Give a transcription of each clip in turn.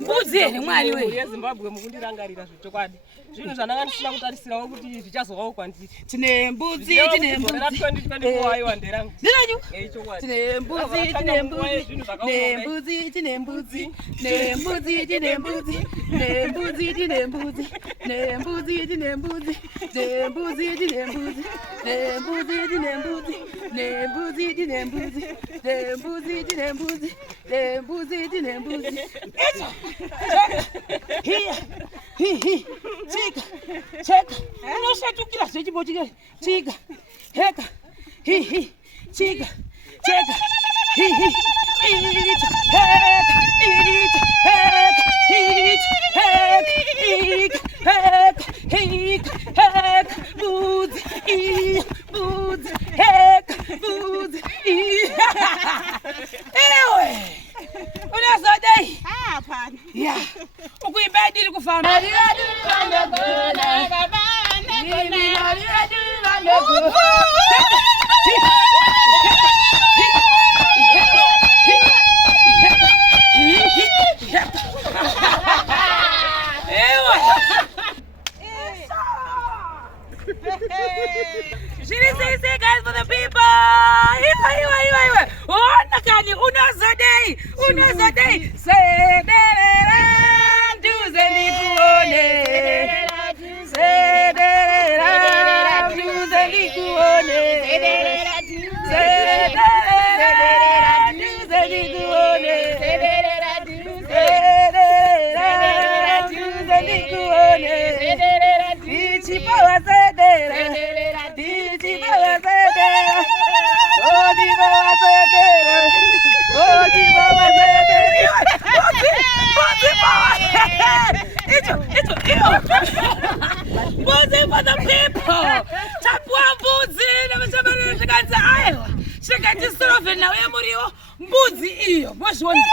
Mbudzi mwari we Zimbabwe mukundirangarira zvitokwadi zvinhu zvanangandisina kutarisirawo kuti zvichazovawo kwandiri. Tine mbudzi tine mbudzi aiwa nderangu ndiranyu tine mbudzi tine mbudzi ne mbudzi tine mbudzi ne mbudzi tine mbudzi ne mbudzi tine mbudzi ne mbudzi tine mbudzi ne mbudzi tine mbudzi ne mbudzi tine mbudzi ne mbudzi tine mbudzi ne mbudzi tine mbudzi ne mbudzi tine mbudzi. Here, chica, check. No sé tú qué haces, chico, chica, chica, checa, chica, checa, yeah. Ukuyibadile kufamba. Say guys for the people. Oh, nakani unazadei. Say Mbudzi for the people. Chapua mbudzi nevachavarira zvikanzi aiwa chekati soroven nawo yemuriwo mbudzi iyo mozviona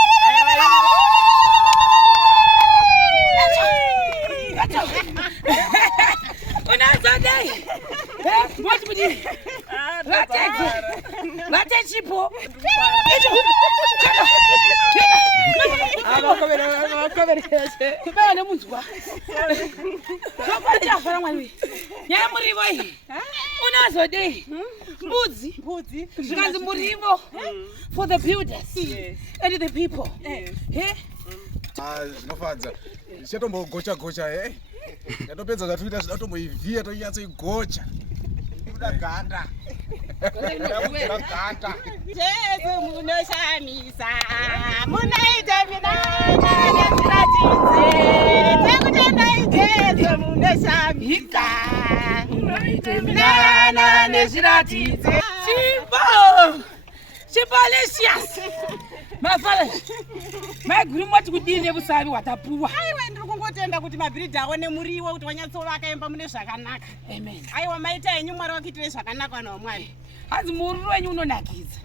unazodei mboti kuti vate chipo kubewa nemunzwa zvokwatafara mwaniwe yemurivo iyi unazodei mbudzi zvikanzi murivo for the builders and the people. Zvinofadza tichatombogocha yatopedza zvatoita zvidatomboivhiya tonyatsoigocha ikuda ganda ganda Jesu munoshamisa munaita minana nezviratidze tekutendai Jesu munoshamisa munaita minana nezviratidze Chipalicious mafala maguru moti kudini nebusavi watapuwa aiwa ndiri kungotenda kuti mabhiridha aone muriwo kuti wanyatsova akaemba mune zvakanaka. Amen. Aiwa maita yenyu mwari wakuitire zvakanaka vanhu vamwari. Hanzi mururu wenyu unonakidza.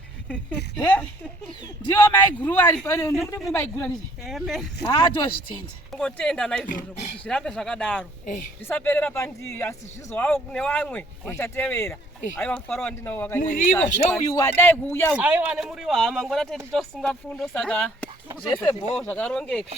Ndiwo maiguru ari pano ndiri maiguru ndini. Amen. Hatozvitenda. Ngotenda naizvozvo kuti zvirambe zvakadaro. Zvisaperera pandiri asi zvizovawo kune vamwe vachatevera. Aiwa mufaro wandinawo wakanyanya. Muriwo zvouyu wadai kuuya. Aiwa nemuriwo hama ngona teti tosunga pfundo saka zvese bho zvakarongeka.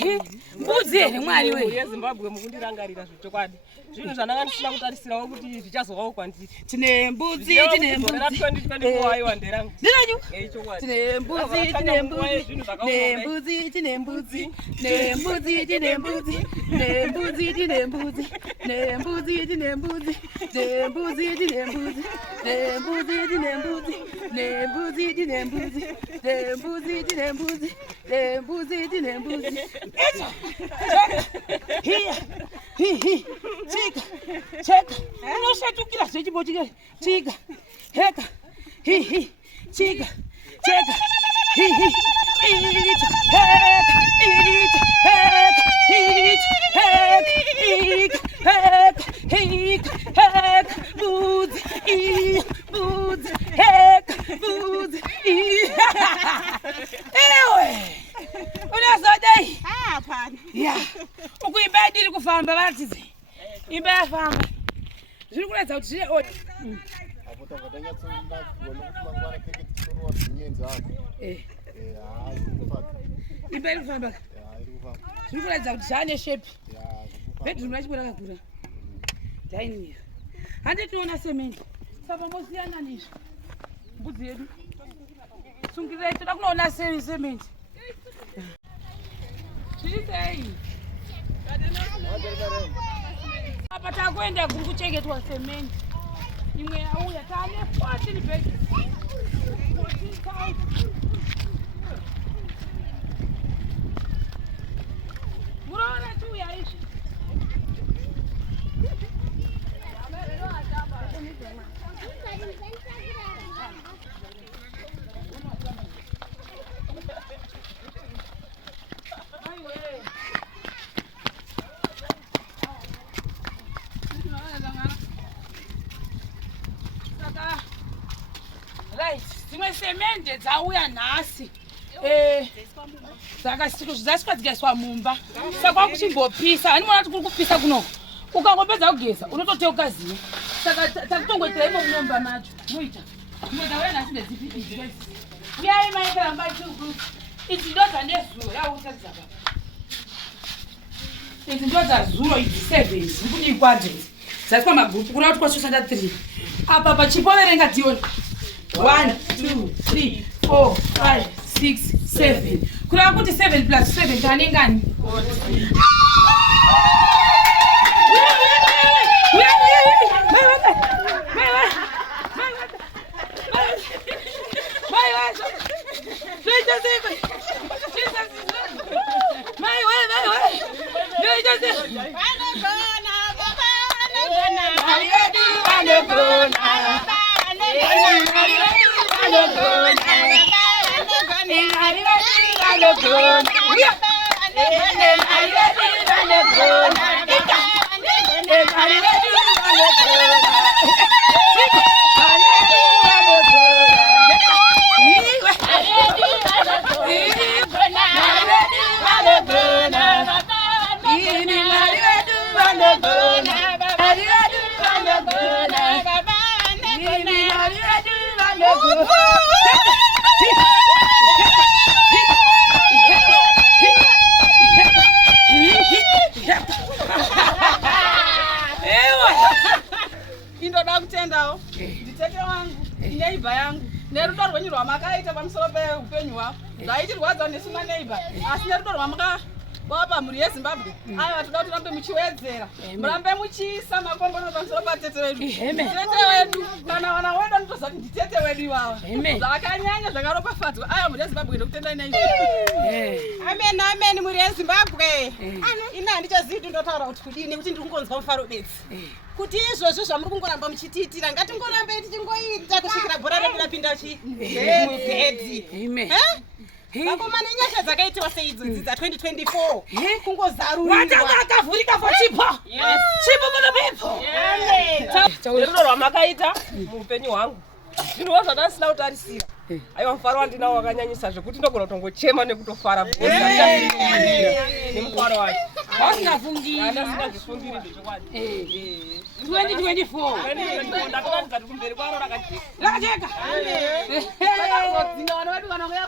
Mbudzi here mwari we yeZimbabwe mukundirangarira zvechokwadi. Zvinhu zvandanga ndisina kutarisirawo kuti zvichazovawo kwandiri. Tine mbudzi, tine mbudzi. 2024 aiwa nderangu. Ndiranyu? Chokwadi. Tine mbudzi, tine mbudzi. Tine mbudzi, tine mbudzi. Tine mbudzi, tine mbudzi. Tine mbudzi, tine mbudzi. Tine mbudzi, tine mbudzi. Tine mbudzi, tine mbudzi. Tine mbudzi, tine mbudzi. Tine mbudzi, tine mbudzi. Tine mbudzi, tine mbudzi. Tine mbudzi, tine mbudzi. Hiya. Hi. Cheka. Unoshatukira zvechipo chike. Chika. Heka. Hi. Chika. Cheka. Hi. Icha. Heka. Icha. Heka. Icha. Heka. Heka. Heka. Mbudzi. Mbudzi. Heka. Mbudzi. Ewe. Unazodai? Hapana. Ya. Ukuimba ndiri kufamba vatidze. Imba yafamba. Zviri kuratidza kuti zvine odi. Apo tangatanya tsonda kuona kuti mangwana keke tichorowa dzinyenzi hapo. Imba iri kufamba. Zviri kuratidza kuti zvane shape. Bedroom yacho rakakura. Dining. Handitiona semende. Saka mosiyana nizvo. Mbudzi yedu. Sungirai toda kunoona semende. Zviri apa takuenda kuri kuchengetwa semende. Imwe yauya taane 14 bags. 14,000. Muraona chiuya izvi. Right, dzimwe semende dzauya nhasi. Zvasvika dzikaiswa mumba. Saka kuchimbopisa. Hanimona kuti kuri kupisa kuno. Ukangopedza kugeza unototeuka ziya. Saka takutongoitira imo munyumba macho. Muita. Mudauya nhasi ndedzipipi. Uyai mai karamba chikuru. Idzi ndo dzanezuro yautadzaka. Idzi ndo dzazuro idzi 7 zikudi quadrants. Dzaswa magrupu kuna kuti kwashoshanda 3. Apa pachipo verenga tioni. 1, 2, 3, 4, 5, 6, 7. Kuna kuti 7 plus 7 tanengani? 14. Indoda kutendawo nditete wangu neighbor yangu nerudo rwenyu rwamakaita pamusoro peupenyu hwavo zvaitirwadza nesu maneighbor asi nerudo rwamakaapa mhuri yeZimbabwe aiwa toda kuti rambe muchiwedzera murambe muchiisa makombono pamusoro patete wedu tete wedu kana wana wedu anotoziva kuti nditete wedu ivava zvakanyanya zvakaropafadzwa aiwa mhuri yeZimbabwe ndokutendai nei. Amen mhuri yeZimbabwe. Ina handichazivi kuti ndotaura kuti kudini kuti ndiri kungonzwa mufaro bedzi. Kuti izvozvo zvamuri kungoramba muchitiitira ngatingorambe tichingoita kusvikira bhora redu rapinda chibhedhi. Vakomana nyasha dzakaitiwa seidzodzi dza 2024 kungozarurirwa watanga akavhurika for Chipo. Chipo for the people. Nerudo rwamakaita muupenyu hwangu zvinhuwo zvandasina kutarisira. Aiwa mufaro wandinawo wakanyanyisa zvekuti ndogona kutongochema nekutofara nemufaro wacho. Wasingafungiri. Handasingazvifungiri zvechokwadi. 2024 ndatoratidza kuti kumberi kwaro rakajeka. Rakajeka. Vakazodzinga vana vedu kana kuya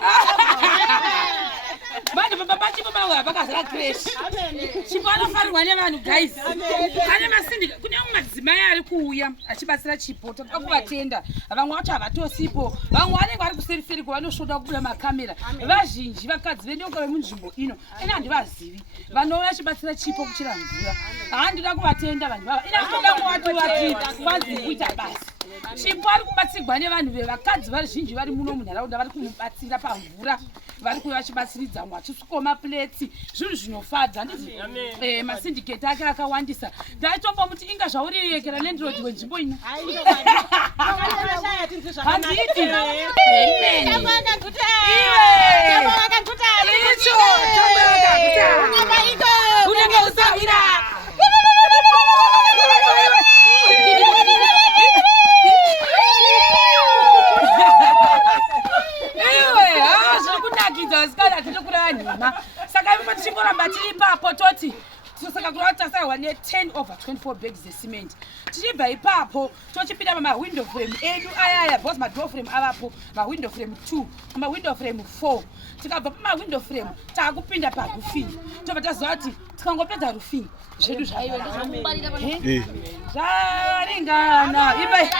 Manje baba Chipo baba vakazara crash. Chipo anofanirwa nevanhu guys. Ane masindika kune madzimai ari kuuya achibatsira Chipo tokuvatenda. Vamwe vacho havatosipo. Vamwe vanenge vari kuseri vanosvoda kubuda makamera. Vazhinji vakadzi vedoko vemunzvimbo ino. Ina handivazivi. Vanouya vachibatsira Chipo kuchera mvura. Handida kuvatenda vanhu vava. Ina toda kuvati kwanzi kuita basi. Chipo ari kubatsirwa nevanhu vevakadzi vazhinji vari muno munharaunda vari kumubatsira pamvura. Vari kuuya vachibatsiridza mwe vachisukawo mapuletsi. Zvinhu zvinofadza ndizvo. Masindicate ake akawandisa. Ndaitombomuti inga zvaurirekera landlord wenzvimbo ino. Handiti. Unenge usavira. Vasikana tiri kuranhima saka ipo tichingoramba tiri ipapo toti saka kurati tasaiwa ne10/24 bags dzecement tichibva ipapo tochipinda pamawindow frame edu ayaya because madoor frame avapo mawindow frame 2 mawindow frame 4 tikabva pamawindow frame taakupinda parufini tobva taziva kuti tikangopedza rufini zvedu zvaringana ibai